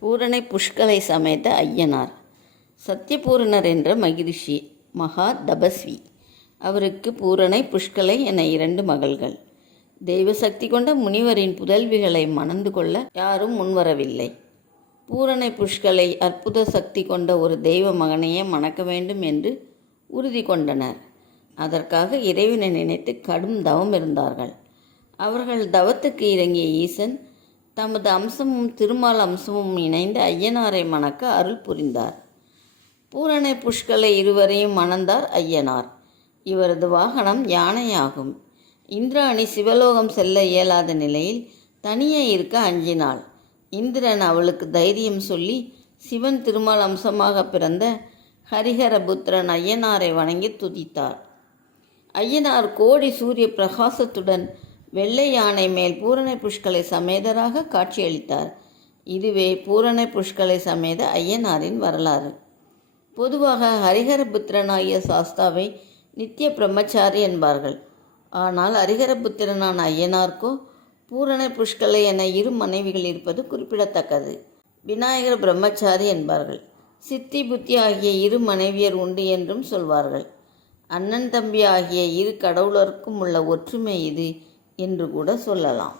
பூரணை புஷ்கலை சமைத்த ஐயனார். சத்யபூரணர் என்ற மகிரிஷி மகா தபஸ்வி. அவருக்கு பூரணை புஷ்கலை என இரண்டு மகள்கள். தெய்வ சக்தி கொண்ட முனிவரின் புதல்விகளை மணந்து கொள்ள யாரும் முன்வரவில்லை. பூரணை புஷ்கலை அற்புத சக்தி கொண்ட ஒரு தெய்வ மகனையே மணக்க வேண்டும் என்று உறுதி கொண்டனர். அதற்காக இறைவனை நினைத்து கடும் தவம் இருந்தார்கள். அவர்கள் தவத்துக்கு இறங்கிய ஈசன் தமது அம்சமும் திருமால் அம்சமும் இணைந்து ஐயனாரை மணக்க அருள் புரிந்தார். பூரணை புஷ்கலை இருவரையும் மணந்தார் ஐயனார். இவரது வாகனம் யானையாகும். இந்திராணி சிவலோகம் செல்ல இயலாத நிலையில் தனியே இருக்க அஞ்சினாள். இந்திரன் அவளுக்கு தைரியம் சொல்லி சிவன் திருமால் அம்சமாக பிறந்த ஹரிஹரபுத்திரன் ஐயனாரை வணங்கி துதித்தார். ஐயனார் கோடி சூரிய பிரகாசத்துடன் வெள்ளை யானை மேல் பூரணை புஷ்கலை சமேதராக காட்சியளித்தார். இதுவே பூரணை புஷ்கலை சமேத ஐயனாரின் வரலாறு. பொதுவாக ஹரிஹரபுத்திரனாகிய சாஸ்தாவை நித்திய பிரம்மச்சாரி என்பார்கள். ஆனால் ஹரிஹரபுத்திரனான ஐயனார்க்கோ பூரண புஷ்கலை என இரு மனைவிகள் இருப்பது குறிப்பிடத்தக்கது. விநாயகர் பிரம்மச்சாரி என்பார்கள். சித்தி புத்தி ஆகிய இரு மனைவியர் உண்டு என்றும் சொல்வார்கள். அண்ணன் தம்பி ஆகிய இரு கடவுளருக்கும் உள்ள ஒற்றுமை இது. என்று கூட சொல்லலாம்.